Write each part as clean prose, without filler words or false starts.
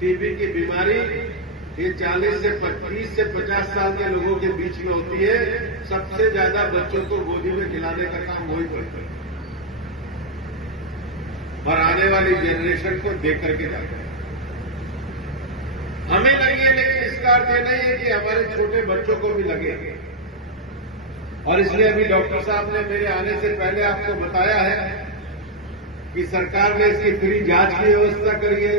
TB की बीमारी ये 30 से 50 साल के लोगों के बीच में होती है। सबसे ज्यादा बच्चों को गोदी में खिलाने का काम वही करते हैं और आने वाली जनरेशन को देख करके जाते हैं। हमें लगी है, लेकिन इसका अर्थ ये नहीं है कि हमारे छोटे बच्चों को भी लगे। और इसलिए अभी डॉक्टर साहब ने मेरे आने से पहले आपको बताया है कि सरकार ने इसकी फ्री जांच की व्यवस्था करी है,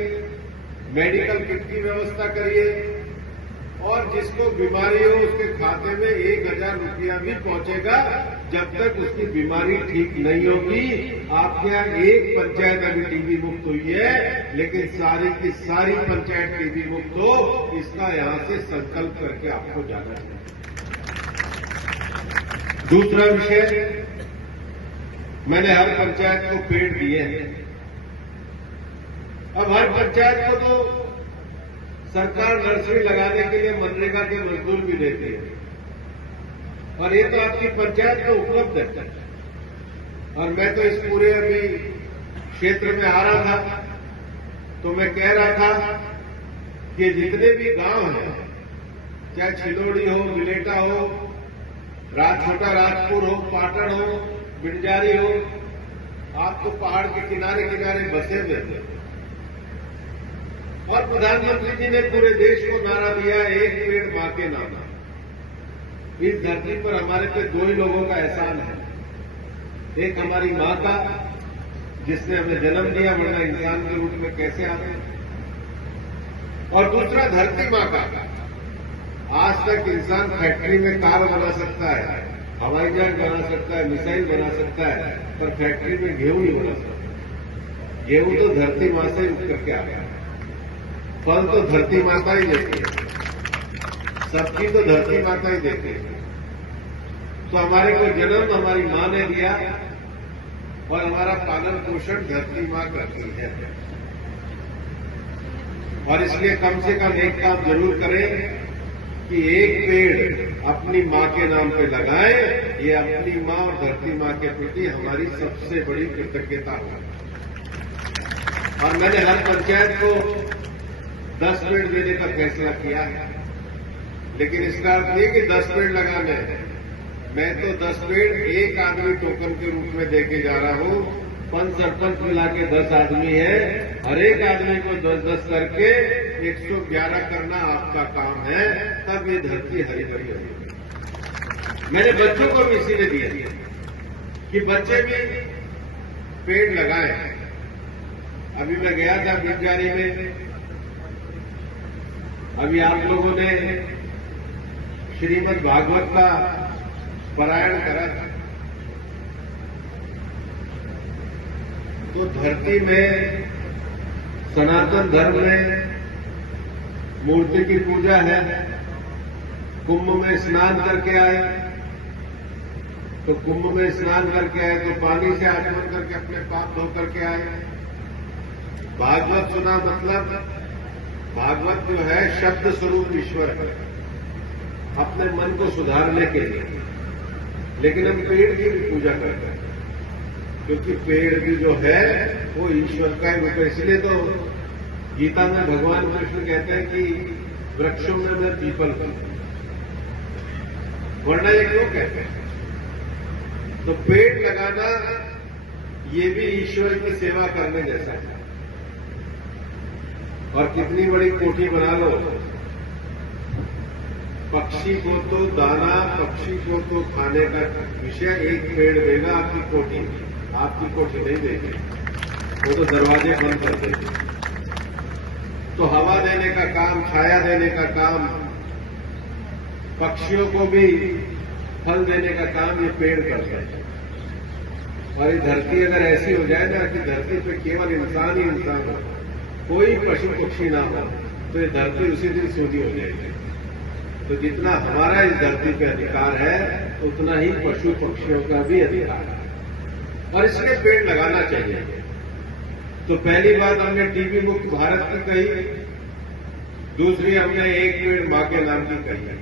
मेडिकल किट की व्यवस्था करिए और जिसको बीमारी हो उसके खाते में 1000 रुपया भी पहुंचेगा जब तक उसकी बीमारी ठीक नहीं होगी। आपके यहाँ एक पंचायत अभी टीबी मुक्त हुई है, लेकिन सारी की सारी पंचायत टीबी मुक्त हो, इसका यहां से संकल्प करके आपको जाना चाहिए। दूसरा विषय, मैंने हर पंचायत को पेड़ दिए हैं। अब हर पंचायत को तो सरकार नर्सरी लगाने के लिए मनरेगा के मजदूर भी देती है और ये तो आपकी पंचायत में उपलब्ध है। और मैं तो इस पूरे अभी क्षेत्र में आ रहा था तो मैं कह रहा था कि जितने भी गांव हैं, चाहे छिंदोड़ी हो, बिलेटा हो, छोटा राजपुर हो, पाटन हो, बिंजारी हो, आप तो पहाड़ के किनारे किनारे बसे हुए थे और प्रधानमंत्री जी ने पूरे देश को नारा दिया, एक पेड़ मां के नाम। इस धरती पर हमारे पे दो ही लोगों का एहसान है, एक हमारी मां का जिसने हमें जन्म दिया, वरना इंसान के रूप में कैसे आते, और दूसरा धरती मां का। आज तक इंसान फैक्ट्री में कार बना सकता है, हवाई जहाज बना सकता है, मिसाइल बना सकता है, पर फैक्ट्री में गेहूं नहीं बना सकता। गेहूं तो धरती मां से उठ करके आ गया, फल तो धरती माता ही देती है, सब्जी तो धरती माता ही देती है। तो हमारे को जन्म हमारी मां ने दिया और हमारा पालन पोषण धरती मां करती है। और इसलिए कम से कम एक काम जरूर करें कि एक पेड़ अपनी मां के नाम पे लगाएं। ये अपनी मां और धरती मां के प्रति हमारी सबसे बड़ी कृतज्ञता है। और मैंने हर पंचायत को 10 पेड़ देने का फैसला किया है, लेकिन इसका अर्थ नहीं कि 10 पेड़ लगाने हैं। मैं तो 10 पेड़ एक आदमी टोकन के रूप में देके जा रहा हूं। पंच सरपंच मिला के 10 आदमी है, हर एक आदमी को 10-10 करके 111 करना आपका काम है, तब ये धरती हरी भरी होगी। मैंने बच्चों को भी इसीलिए दिया कि बच्चे भी पेड़ लगाएं। अभी मैं गया था बिंजारी में, अभी आप लोगों ने श्रीमद् भागवत का पारायण करा था, तो धरती में सनातन धर्म में मूर्ति की पूजा है। कुंभ में स्नान करके आए तो कुंभ में स्नान करके आए तो पानी से आचमन करके अपने पाप धो करके आए। भागवत सुना, मतलब भागवत जो है शब्द स्वरूप ईश्वर है, अपने मन को सुधारने के लिए। लेकिन हम पेड़ की भी पूजा करते हैं, क्योंकि पेड़ भी जो है वो ईश्वर का ही रूप है। इसलिए तो गीता में भगवान कृष्ण कहते हैं कि वृक्षों में मैं पीपल हूं, वरना ये क्यों कहते हैं? तो पेड़ लगाना ये भी ईश्वर की सेवा करने जैसा है। और कितनी बड़ी कोठी बना लो, पक्षी को तो दाना, पक्षी को तो खाने का विषय एक पेड़ देगा आपकी कोठी नहीं देगी, वो तो दरवाजे बंद कर देगी। तो हवा देने का काम, छाया देने का काम, पक्षियों को भी फल देने का काम ये पेड़ करते हैं। और ये धरती अगर ऐसी हो जाए ना कि धरती पे केवल इंसान ही इंसान हो, कोई पशु पक्षी ना हो, तो ये धरती उसी दिन सूनी हो जाएगी। तो जितना हमारा इस धरती पे अधिकार है, उतना ही पशु पक्षियों का भी अधिकार है, और इसलिए पेड़ लगाना चाहिए। तो पहली बात हमने टीबी मुक्त भारत की कही, दूसरी हमने एक पेड़ मां के नाम की कही।